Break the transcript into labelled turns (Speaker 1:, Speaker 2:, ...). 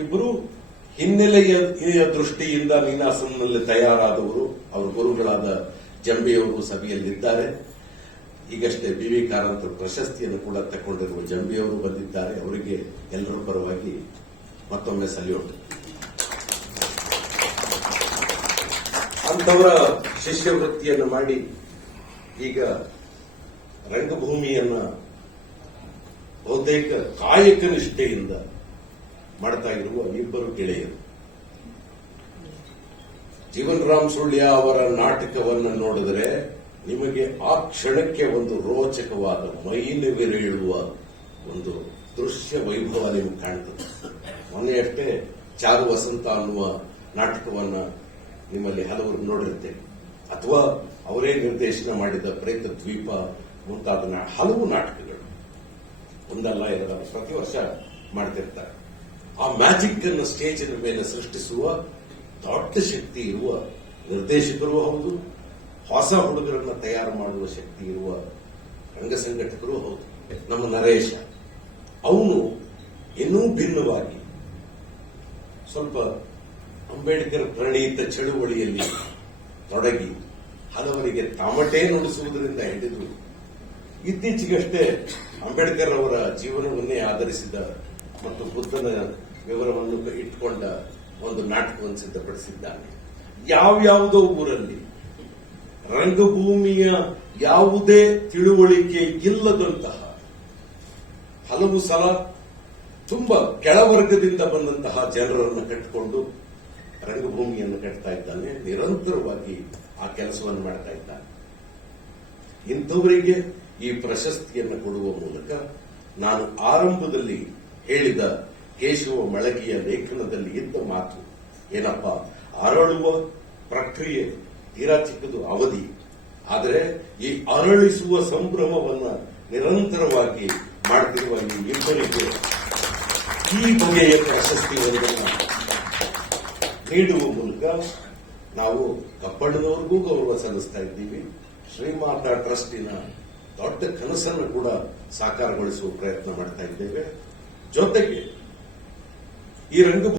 Speaker 1: ಇಬ್ಬರು ಹಿನ್ನೆಲೆಯ ದೃಷ್ಟಿಯಿಂದ ನೀನಾಸಂನಲ್ಲಿ ತಯಾರಾದವರು ಅವರ ಗುರುಗಳಾದ ಜಂಬಿಯವರು ಸಭೆಯಲ್ಲಿದ್ದಾರೆ. ಈಗಷ್ಟೇ ಬಿ ವಿ ಪ್ರಶಸ್ತಿಯನ್ನು ಕೂಡ ತಗೊಂಡಿರುವ ಜಂಬಿಯವರು ಬಂದಿದ್ದಾರೆ. ಅವರಿಗೆ ಎಲ್ಲರ ಪರವಾಗಿ ಮತ್ತೊಮ್ಮೆ ಸಲ್ಯೂಟ್. ಅಂತವರ ಶಿಷ್ಯವೃತ್ತಿಯನ್ನು ಮಾಡಿ ಈಗ ರಂಗಭೂಮಿಯನ್ನ ಬಹುತೇಕ ಕಾಯಕ ನಿಷ್ಠೆಯಿಂದ ಮಾಡ್ತಾ ಇರುವ ಇಬ್ಬರು ಗೆಳೆಯರು. ಜೀವನ್ ರಾಮ್ ಸುಳ್ಯ ಅವರ ನಾಟಕವನ್ನು ನೋಡಿದರೆ ನಿಮಗೆ ಆ ಕ್ಷಣಕ್ಕೆ ಒಂದು ರೋಚಕವಾದ ಮೈಲಿವಿರೇಳುವ ಒಂದು ದೃಶ್ಯ ವೈಭವ ನಿಮಗೆ ಕಾಣ್ತದೆ. ಮೊನ್ನೆಯಷ್ಟೇ ಚಾರು ವಸಂತ ಅನ್ನುವ ನಾಟಕವನ್ನ ನಿಮ್ಮಲ್ಲಿ ಹಲವರು ನೋಡಿರ್ತೇವೆ ಅಥವಾ ಅವರೇ ನಿರ್ದೇಶನ ಮಾಡಿದ ಪ್ರೇತ ದ್ವೀಪ ಮುಂತಾದ ಹಲವು ನಾಟಕಗಳು. ಒಂದಲ್ಲ, ಎರಡಲ್ಲ, ಪ್ರತಿ ವರ್ಷ ಮಾಡ್ತಿರ್ತಾರೆ. ಆ ಮ್ಯಾಜಿಕ್ ಅನ್ನು ಸ್ಟೇಜಿನ ಮೇಲೆ ಸೃಷ್ಟಿಸುವ ದೊಡ್ಡ ಶಕ್ತಿ ಇರುವ ನಿರ್ದೇಶಕರು ಹೌದು, ಹೊಸ ಹುಡುಗರನ್ನ ತಯಾರು ಮಾಡುವ ಶಕ್ತಿ ಇರುವ ರಂಗ ಸಂಘಟಕರು ಹೌದು. ನಮ್ಮ ನರೇಶ, ಅವನು ಇನ್ನೂ ಭಿನ್ನವಾಗಿ ಸ್ವಲ್ಪ ಅಂಬೇಡ್ಕರ್ ಪ್ರಣೀತ ಚಳುವಳಿಯಲ್ಲಿ ತೊಡಗಿ ಹಲವರಿಗೆ ತಮಟೆ ನುಡಿಸುವುದರಿಂದ ಹಿಡಿದು ಇತ್ತೀಚೆಗಷ್ಟೇ ಅಂಬೇಡ್ಕರ್ ಅವರ ಜೀವನವನ್ನೇ ಆಧರಿಸಿದ ಮತ್ತು ಬುದ್ಧನ ವಿವರವನ್ನು ಇಟ್ಕೊಂಡ ಒಂದು ನಾಟಕವನ್ನು ಸಿದ್ಧಪಡಿಸಿದ್ದಾನೆ. ಯಾವ್ಯಾವುದೋ ಊರಲ್ಲಿ ರಂಗಭೂಮಿಯ ಯಾವುದೇ ತಿಳುವಳಿಕೆ ಇಲ್ಲದಂತಹ ಹಲವು ಸಲ ತುಂಬಾ ಕೆಳವರ್ಗದಿಂದ ಬಂದಂತಹ ಜನರನ್ನು ಕಟ್ಟಿಕೊಂಡು ರಂಗಭೂಮಿಯನ್ನು ಕಟ್ತಾ ಇದ್ದಾನೆ. ನಿರಂತರವಾಗಿ ಆ ಕೆಲಸವನ್ನು ಮಾಡ್ತಾ ಇದ್ದಾನೆ. ಇಂಥವರಿಗೆ ಈ ಪ್ರಶಸ್ತಿಯನ್ನು ಕೊಡುವ ಮೂಲಕ ನಾನು ಆರಂಭದಲ್ಲಿ ಹೇಳಿದ ಕೇಶವ ಮಳಗಿಯ ಲೇಖನದಲ್ಲಿ ಇದ್ದ ಮಾತು ಏನಪ್ಪ? ಅರಳುವ ಪ್ರಕ್ರಿಯೆ ತೀರಾ ಚಿಕ್ಕದು, ಅವಧಿ. ಆದರೆ ಈ ಅರಳಿಸುವ ಸಂಭ್ರಮವನ್ನ ನಿರಂತರವಾಗಿ ಮಾಡ್ತಿರುವ ಈ ಇಬ್ಬರಿಗೆ ಈ ಬಗೆಯ ಪ್ರಶಸ್ತಿಗಳನ್ನು ನೀಡುವ ಮೂಲಕ ನಾವು ಕಪ್ಪಣ್ಣನವ್ರಿಗೂ ಗೌರವ ಸಲ್ಲಿಸ್ತಾ ಇದ್ದೀವಿ. ಶ್ರೀಮಾತಾ ಟ್ರಸ್ಟಿನ ದೊಡ್ಡ ಕನಸನ್ನು ಕೂಡ ಸಾಕಾರಗೊಳಿಸುವ ಪ್ರಯತ್ನ ಮಾಡ್ತಾ ಇದ್ದೇವೆ. ಜೊತೆಗೆ ಈ ರಂಗ